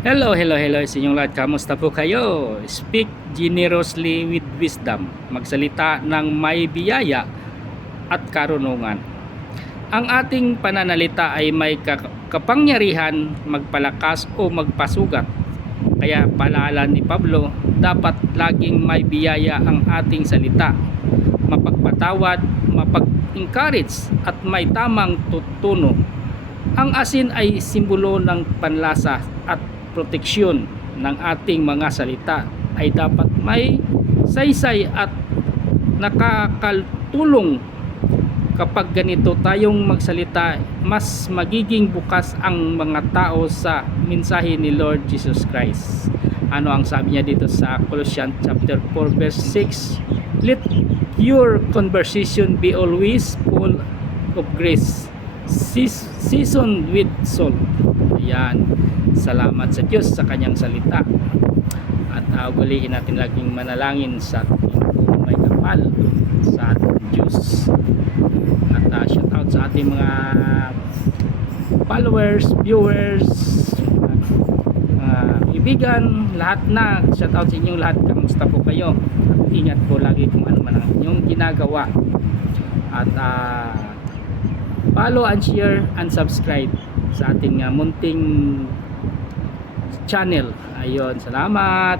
Hello sa inyong lahat. Kamusta po kayo? Speak generously with wisdom. Magsalita ng may biyaya at karunungan. Ang ating pananalita ay may kapangyarihan magpalakas o magpasugat. Kaya paalala ni Pablo, dapat laging may biyaya ang ating salita. Mapagpatawad, mapag-encourage at may tamang tutuno. Ang asin ay simbolo ng panlasa at proteksyon ng ating mga salita ay dapat may saysay at nakakatulong. Kapag ganito tayong magsalita, mas magiging bukas ang mga tao sa mensahe ni Lord Jesus Christ. Ano ang sabi niya dito sa Colossians chapter 4 verse 6? Let your conversation be always full of grace, seasoned with salt. Ayan. Salamat sa Diyos sa kanyang salita. At ugaliin natin laging manalangin sa ating may kapal sa ating Diyos. At shout out sa ating mga followers, viewers, ibigan, lahat na. Shout out sa inyong lahat. Kamusta po kayo? At ingat po lagi kung ano man ang inyong ginagawa. At follow and share and subscribe sa ating munting channel. Ayun, salamat.